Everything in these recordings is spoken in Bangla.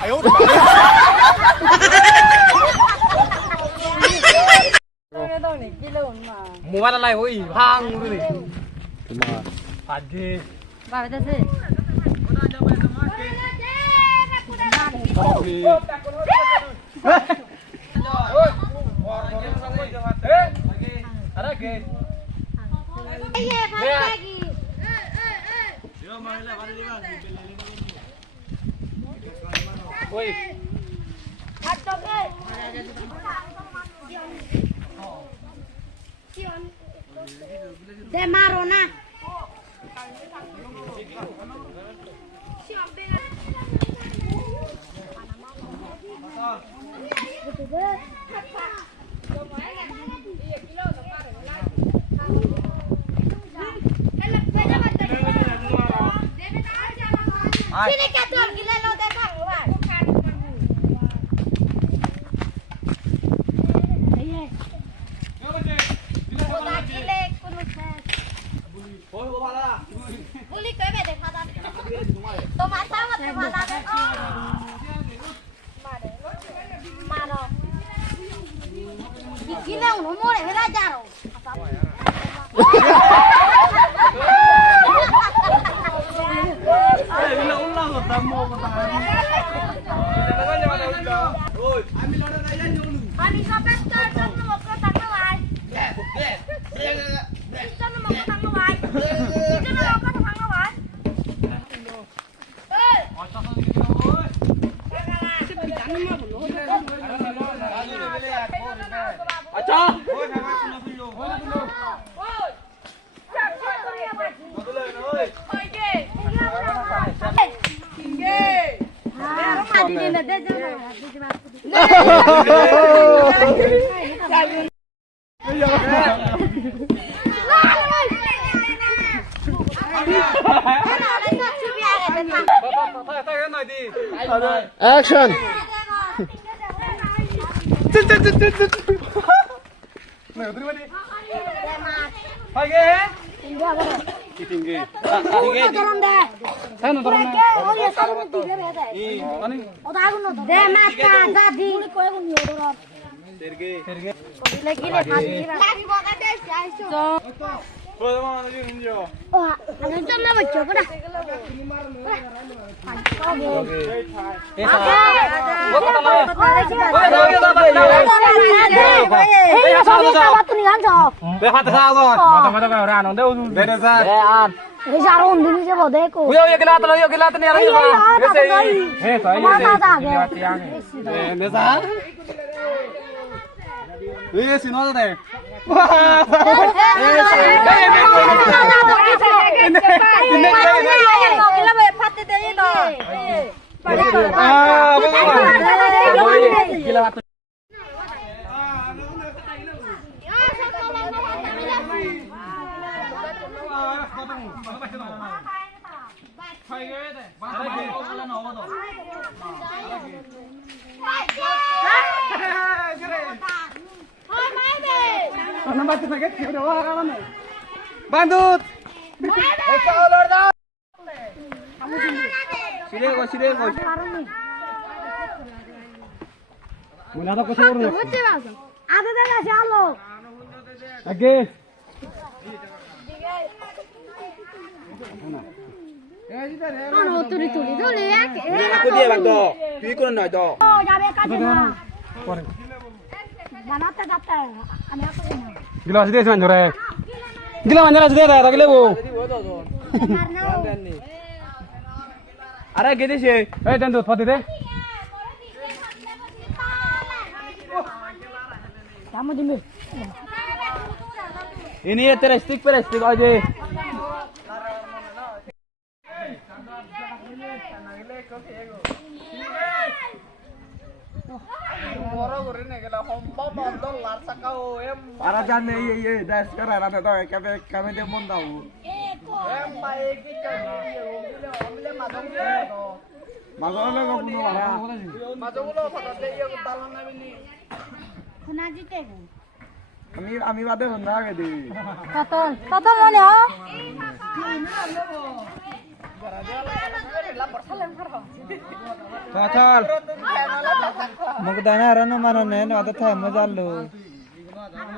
哎呦我的妈！ মোবাইল লাই ওই ভাঙ রে তোমার আজকে বাবা দাসে আরে কে ওই de marona. Sini katul gila lo datang luar. Buli kau beda pada. Tomat sama tomat ada. Mana? Gila unu mau le bela jaro. bila ulang lo tamu kata. Oi, ami lora na yan yung. Ani sampai sekarang mau ke tangga wai. Kita mau ke tangga wai. Kita mau ke tangga wai. Acha. Action! Bandut. Sini kok. Mula ada kosong urut. Ada dah jalo. Lagi. Ano tuli ya. Aku dia bang do. Tuh ikut nai do. Oh, jabe kajena. Janata data. Ane aku ini. Gila sih dia manjore. Gila manjore sih dia tak gila bu. Ada gede sih. Dan tuh pati deh. Kamu dulu. Ini ya stick aja. Para jangan ye das sekarang ada tahu kami dia mau tahu. Masuklah kau punya mana? Masuklah pada dia yang talan ini. Kunaji tegu. Ami bade benda ke di. Total mana? চল মুখ দানা রানো মারানে না তো থাই মজা লো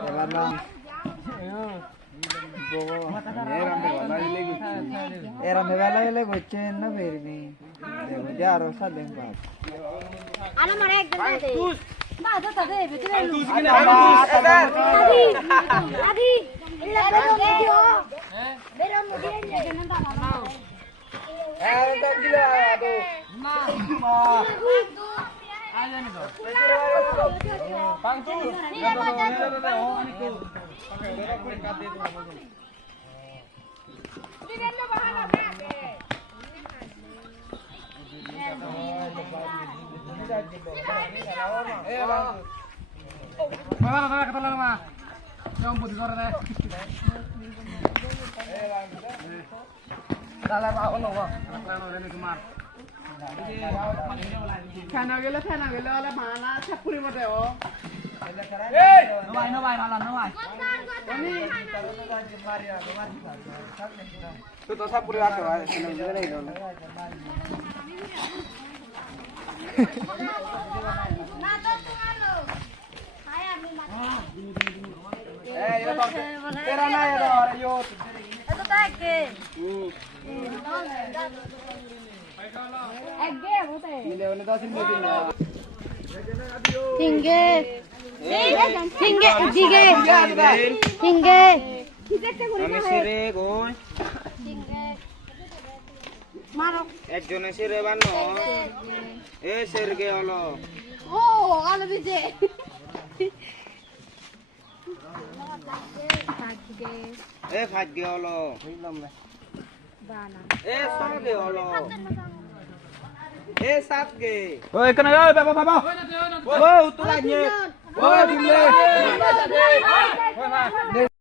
এবার না এরা মেলা এলে গচ্ছে না ফেরবি দেখো যা আর সাদেন বাপ আনা মারে একদম দে না তো তবে ভিতরে আদি ইলা দে দিও বেরো মুদি এনে না বাবা এটা দিলা তো মা আ জানি তো পাঁচু খানা গেলে ওলা মানা ছাপুরি মতে ও no vai malan no vai তো তো ছাপুরি আছে ভাই নেই লো না তো তোমালো হায় আমি মা ये तो तेरा ना ये और यो এত তাকে একগে হতে मिले उन्हें 10 दिन दिन সিঙ্গে সিঙ্গে দিগে সিঙ্গে কিজেতে করে আমি সিরে কই সিঙ্গে মারো একজনে সিরে বানো এ সিরগে হলো ও আলো বিজে এ ভাগ্য হলো বুঝলাম না বানা এ সরগে হলো এ সাতগে oi kana oi baba baba ও তুলা নিয়ে ও দিলে